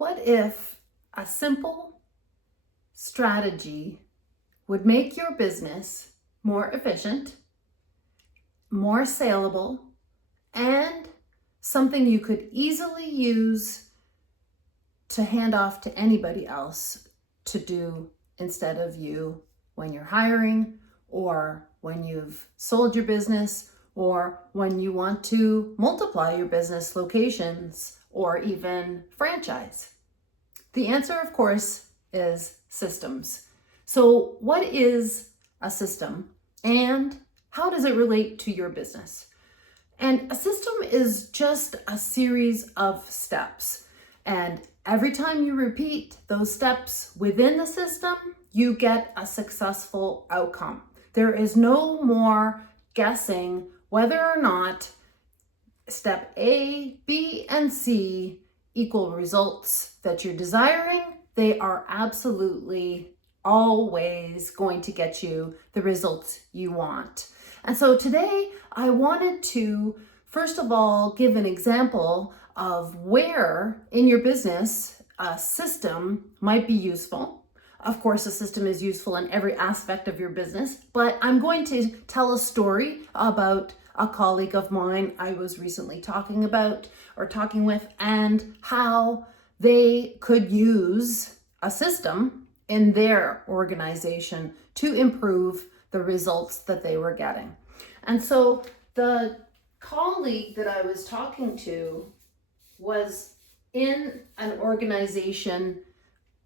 What if a simple strategy would make your business more efficient, more saleable, and something you could easily use to hand off to anybody else to do instead of you when you're hiring, or when you've sold your business, or when you want to multiply your business locations or even franchise? The answer, of course, is systems. So what is a system and how does it relate to your business? And a system is just a series of steps. And every time you repeat those steps within the system, you get a successful outcome. There is no more guessing whether or not step A, B, and C equal results that you're desiring. They are absolutely always going to get you the results you want. And so today I wanted to, first of all, give an example of where in your business a system might be useful. Of course, a system is useful in every aspect of your business, but I'm going to tell a story about a colleague of mine I was recently talking with, and how they could use a system in their organization to improve the results that they were getting. And so the colleague that I was talking to was in an organization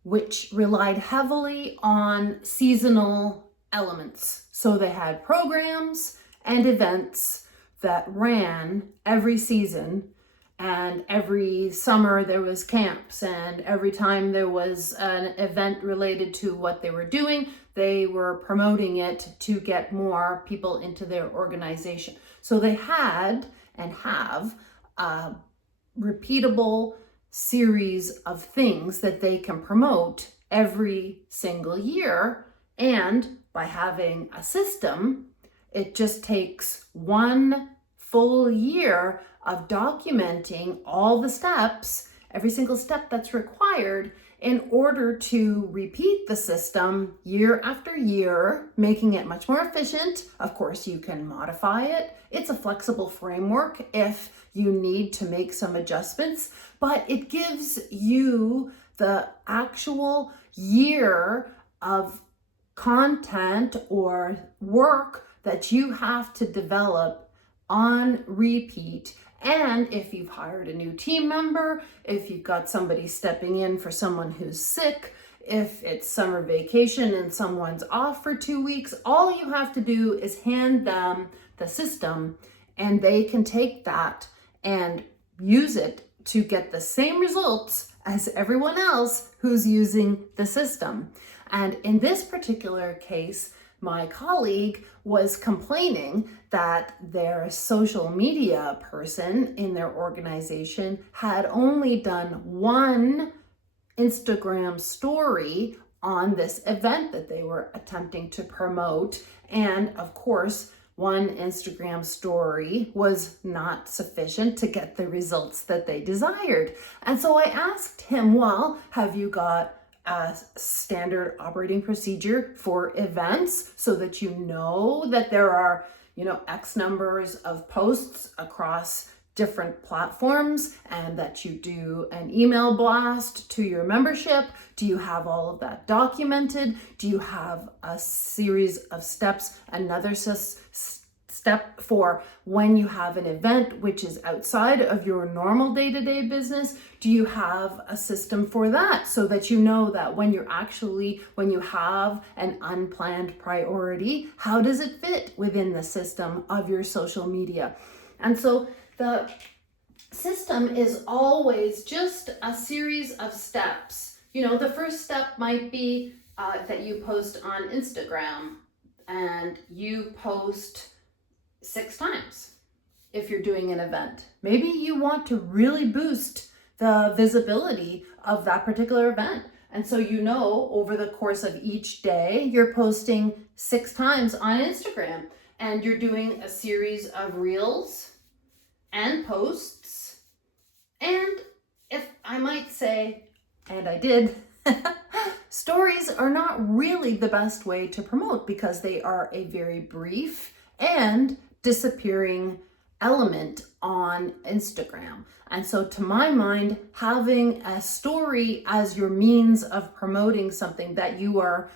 which relied heavily on seasonal elements. So they had programs and events that ran every season, and every summer there was camps, and every time there was an event related to what they were doing, they were promoting it to get more people into their organization. So they had and have a repeatable series of things that they can promote every single year. And by having a system, it just takes one full year of documenting all the steps, every single step that's required in order to repeat the system year after year, making it much more efficient. Of course, you can modify it. It's a flexible framework if you need to make some adjustments, but it gives you the actual year of content or work that you have to develop on repeat. And if you've hired a new team member, if you've got somebody stepping in for someone who's sick, if it's summer vacation and someone's off for 2 weeks, all you have to do is hand them the system, and they can take that and use it to get the same results as everyone else who's using the system. And in this particular case, my colleague was complaining that their social media person in their organization had only done one Instagram story on this event that they were attempting to promote. And of course, one Instagram story was not sufficient to get the results that they desired. And so I asked him, well, have you got a standard operating procedure for events so that you know that there are, X numbers of posts across different platforms, and that you do an email blast to your membership? Do you have all of that documented? Do you have a series of steps, another step for when you have an event which is outside of your normal day-to-day business? Do you have a system for that so that you know that when you have an unplanned priority, how does it fit within the system of your social media? And so the system is always just a series of steps. The first step might be that you post on Instagram, and you post 6 times if you're doing an event. Maybe you want to really boost the visibility of that particular event. And so over the course of each day, you're posting 6 times on Instagram, and you're doing a series of reels and posts. And if I might say, and I did, stories are not really the best way to promote because they are a very brief and disappearing element on Instagram. And so to my mind, having a story as your means of promoting something that you are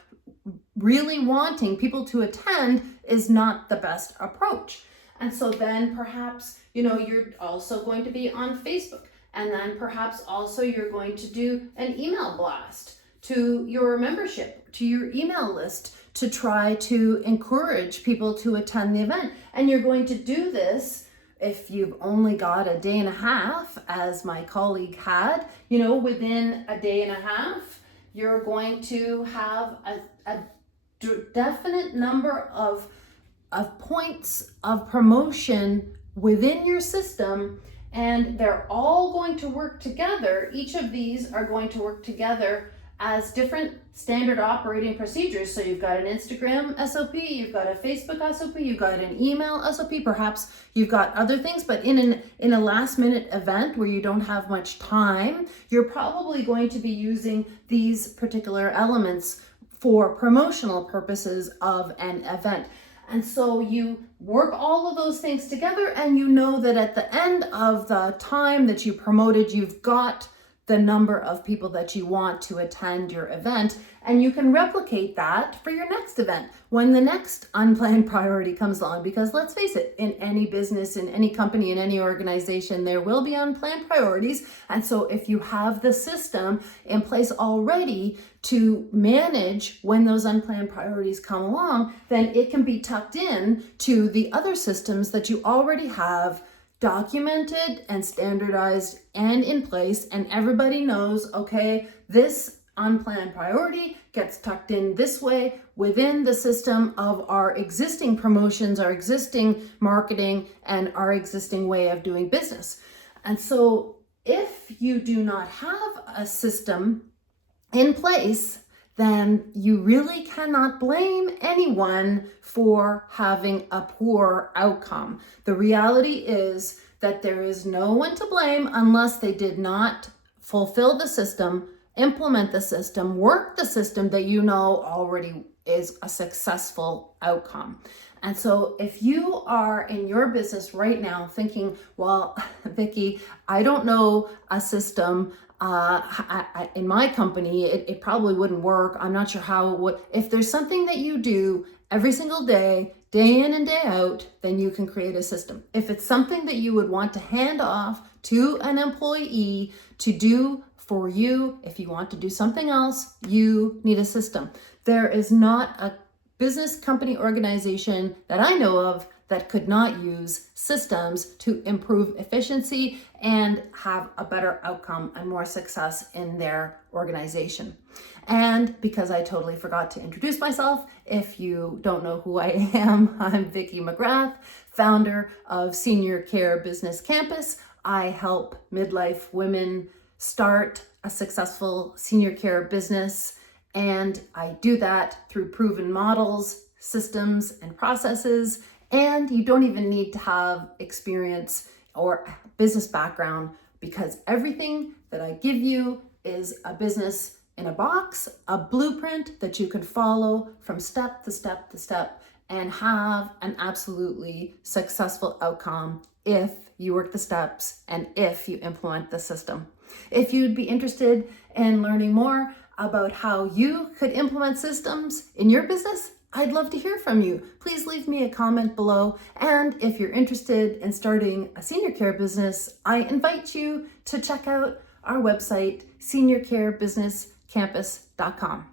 really wanting people to attend is not the best approach. And so then perhaps, you're also going to be on Facebook, and then perhaps also you're going to do an email blast to your membership, to your email list, to try to encourage people to attend the event. And you're going to do this if you've only got a day and a half, as my colleague had, within a day and a half, you're going to have a definite number of points of promotion within your system, and they're all going to work together. Each of these are going to work together as different standard operating procedures. So you've got an Instagram SOP, you've got a Facebook SOP, you've got an email SOP, perhaps you've got other things, but in a last minute event where you don't have much time, you're probably going to be using these particular elements for promotional purposes of an event. And so you work all of those things together, and you know that at the end of the time that you promoted, you've got the number of people that you want to attend your event, and you can replicate that for your next event when the next unplanned priority comes along. Because let's face it, in any business, in any company, in any organization, there will be unplanned priorities. And so if you have the system in place already to manage when those unplanned priorities come along, then it can be tucked in to the other systems that you already have documented and standardized and in place, and everybody knows, okay, this unplanned priority gets tucked in this way within the system of our existing promotions, our existing marketing, and our existing way of doing business. And so if you do not have a system in place, then you really cannot blame anyone for having a poor outcome. The reality is that there is no one to blame unless they did not fulfill the system, implement the system, work the system that already is a successful outcome. And so if you are in your business right now thinking, well, Vicki, I don't know a system, in my company, it probably wouldn't work. I'm not sure how it would. If there's something that you do every single day, day in and day out, then you can create a system. If it's something that you would want to hand off to an employee to do for you, if you want to do something else, you need a system. There is not a business, company, organization that I know of that could not use systems to improve efficiency and have a better outcome and more success in their organization. And because I totally forgot to introduce myself, if you don't know who I am, I'm Vicki McGrath, founder of Senior Care Business Campus. I help midlife women start a successful senior care business, and I do that through proven models, systems, and processes. And you don't even need to have experience or business background, because everything that I give you is a business in a box, a blueprint that you can follow from step to step to step and have an absolutely successful outcome if you work the steps and if you implement the system. If you'd be interested in learning more about how you could implement systems in your business, I'd love to hear from you. Please leave me a comment below. And if you're interested in starting a senior care business, I invite you to check out our website, seniorcarebusinesscampus.com.